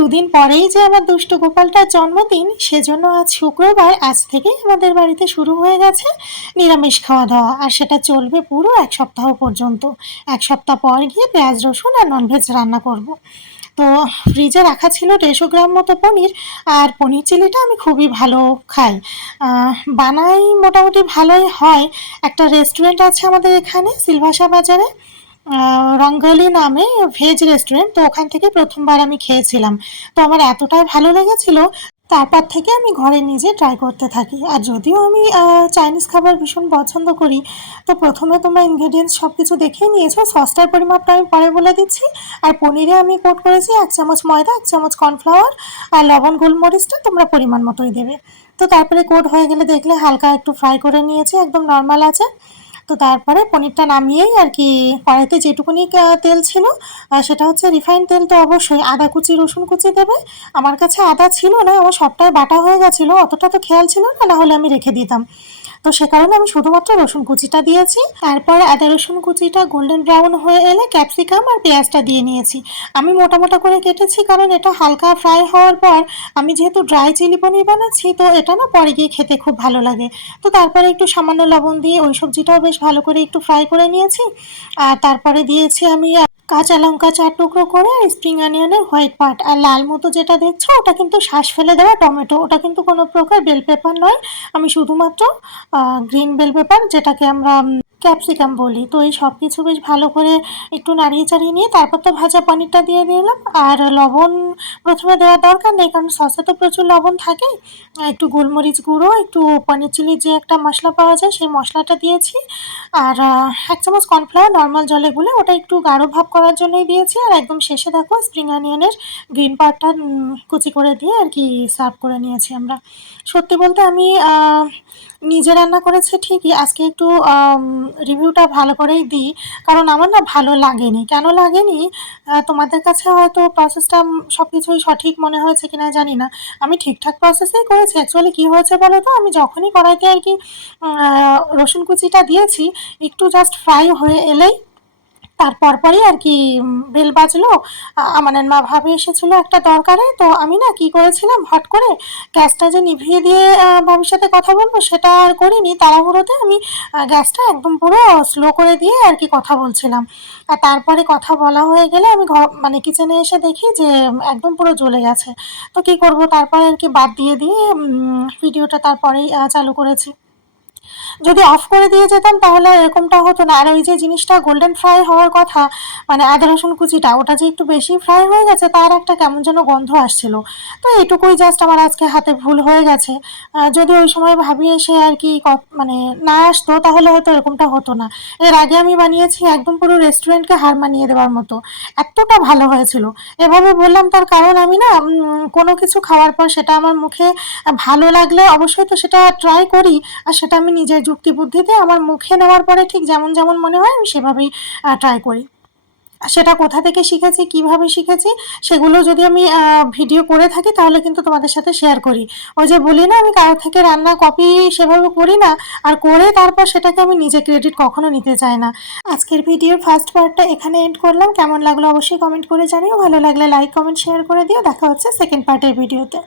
দুদিন পরেই যে আমার দুষ্টু গোপালটার জন্মদিন, সেজন্য আজ শুক্রবার, আজ থেকেই আমাদের বাড়িতে শুরু হয়ে গেছে নিরামিষ খাওয়া দাওয়া। আর সেটা চলবে পুরো এক সপ্তাহ পর্যন্ত। এক সপ্তাহ পর গিয়ে পেঁয়াজ রসুন আর ননভেজ রান্না করব। তো ফ্রিজে রাখা ছিল 150 গ্রাম মতো পনির। আর পনির চিলিটা আমি খুবই ভালো খাই, বানাই মোটামুটি ভালোই হয়। একটা রেস্টুরেন্ট আছে আমাদের এখানে সিলভাসা বাজারে, রঙ্গলি নামে, ভেজ রেস্টুরেন্ট। তো ওখান থেকে প্রথমবার আমি খেয়েছিলাম। তো আমার এতটাই ভালো লেগেছিল, তারপর থেকে আমি ঘরে নিজে ট্রাই করতে থাকি। আর যদিও আমি চাইনিজ খাবার ভীষণ পছন্দ করি, তো প্রথমে তোমরা ইনগ্রেডিয়েন্টস সব কিছু দেখেই নিয়েছো। সসটার পরিমাপটা আমি পরে বলে দিচ্ছি। আর পনিরে আমি কোট করেছি 1 চামচ ময়দা, 1 চামচ কর্নফ্লাওয়ার, আর লবণ গোলমরিচটা তোমরা পরিমাণ মতোই দেবে। তো তারপরে কোট হয়ে গেলে দেখলে হালকা একটু ফ্রাই করে নিয়েছি একদম নর্মাল আছে। তো তারপরে পনিরটা নামিয়েই আর কি কড়াইতে যেটুকুনি তেল ছিল, সেটা হচ্ছে রিফাইন তেল। তো অবশ্যই আদা কুচি রসুন কুচি দেবে। আমার কাছে আদা ছিল না, আমার সবটাই বাটা হয়ে গেছিলো, অতটা তো খেয়াল ছিল না, না হলে আমি রেখে দিতাম। তো সে কারণে আমি শুধুমাত্র রসুন কুচিটা দিয়েছি। তারপর আদা রসুন কুচিটা গোল্ডেন ব্রাউন হয়ে এলে ক্যাপসিকাম আর পেঁয়াজটা দিয়ে নিয়েছি। আমি মোটা মোটা করে কেটেছি, কারণ এটা হালকা ফ্রাই হওয়ার পর, আমি যেহেতু ড্রাই চিলি পনির বানাচ্ছি, তো এটা না পরে গিয়ে খেতে খুব ভালো লাগে। তো তারপরে একটু সামান্য লবণ দিয়ে ওই সবজিটাও বেশ ভালো করে একটু ফ্রাই করে নিয়েছি। আর তারপরে দিয়েছি আমি কাঁচা লঙ্কা 4 টুকরো করে, আর স্প্রিং অনিয়নের হোয়াইট পার্ট। আর লাল মতো যেটা দেখছো, ওটা কিন্তু শ্বাস ফেলে দেওয়া টমেটো, ওটা কিন্তু কোনো প্রকার বেল পেপার নয়। আমি শুধুমাত্র গ্রিন বেল পেপার, যেটাকে আমরা ক্যাপসিকাম বলি। তো এই সব কিছু বেশ ভালো করে একটু নাড়িয়ে চাড়িয়ে নিয়ে তারপর তো ভাজা পনিরটা দিয়ে দিলাম। আর লবণ প্রথমে দেওয়ার দরকার নেই, কারণ সসে তো প্রচুর লবণ থাকে। একটু গোলমরিচ গুঁড়ো, একটু পনির চিলির যে একটা মশলা পাওয়া যায়, সেই মশলাটা দিয়েছি। আর 1 চামচ কর্নফ্লাওয়ার নর্মাল জলে গুলে ওটা একটু গাঢ় ভাব করার জন্যই দিয়েছি। আর একদম শেষে দেখো স্প্রিং অনিয়নের গ্রিন পার্টটা কুচি করে দিয়ে আর কি সার্ভ করে নিয়েছি আমরা। সত্যি বলতে আমি নিজে রান্না করেছি ঠিকই, আজকে একটু রিভিউটা ভালো করেই দিই, কারণ আমার না ভালো লাগেনি। কেন লাগেনি, তোমাদের কাছে হয়তো প্রসেসটা সব কিছুই সঠিক মনে হয়েছে কিনা জানি না। আমি ঠিকঠাক প্রসেসেই করেছি। অ্যাকচুয়ালি কী হয়েছে বলো তো, আমি যখনই কড়াইতে আর কি রসুন কুচিটা দিয়েছি, একটু জাস্ট ফ্রাই হয়ে এলেই তার পরপরই আর কি বেল বাজলো। মানে মা ভাবে এসেছিলো একটা দরকারে। তো আমি না কি করেছিলাম, হট করে গ্যাসটা যে নিভিয়ে দিয়ে ভাবির সাথে কথা বলবো, সেটা আর করিনি। তাড়াহুড়োতে আমি গ্যাসটা একদম পুরো স্লো করে দিয়ে আর কি কথা বলছিলাম। আর তারপরে কথা বলা হয়ে গেলে আমি মানে কিচেনে এসে দেখি যে একদম পুরো জ্বলে গেছে। তো কি করব, তারপরে আর কি বাদ দিয়ে ভিডিওটা তারপরেই চালু করেছি। যদি অফ করে দিয়ে যেতাম তাহলে আর এরকমটা হতো না। আর ওই যে জিনিসটা গোল্ডেন ফ্রাই হওয়ার কথা, মানে আদা রসুন কুচিটা, ওটা যে একটু বেশি ফ্রাই হয়ে গেছে, তার একটা কেমন যেন গন্ধ আসছিল। তো এটুকুই জাস্ট আমার আজকে হাতে ভুল হয়ে গেছে। যদি ওই সময় ভাবি এসে আর কি মানে না আসতো, তাহলে হয়তো এরকমটা হতো না। এর আগে আমি বানিয়েছি একদম পুরো রেস্টুরেন্টকে হার মানিয়ে দেওয়ার মতো, এতটা ভালো হয়েছিল। এভাবে বললাম তার কারণ, আমি না কোনো কিছু খাওয়ার পর সেটা আমার মুখে ভালো লাগলে অবশ্যই তো সেটা ট্রাই করি। আর সেটা আমি নিজের যুক্তি বুদ্ধিতে আমার মুখে নেওয়ার পরে ঠিক যেমন যেমন মনে হয় আমি সেভাবেই ট্রাই করি। সেটা কোথা থেকে শিখেছি, কিভাবে শিখেছি, সেগুলো যদি আমি ভিডিও করে থাকি তাহলে কিন্তু তোমাদের সাথে শেয়ার করি। ওই যে বলি না, আমি কারোর থেকে রান্না কপি সেভাবে করি না, আর করে তারপর সেটাকে আমি নিজে ক্রেডিট কখনো নিতে চাই না। আজকের ভিডিওর ফার্স্ট পার্টটা এখানে এন্ড করলাম। কেমন লাগলো অবশ্যই কমেন্ট করে জানিও। ভালো লাগলে লাইক কমেন্ট শেয়ার করে দিও। দেখা হচ্ছে সেকেন্ড পার্টের ভিডিওতে।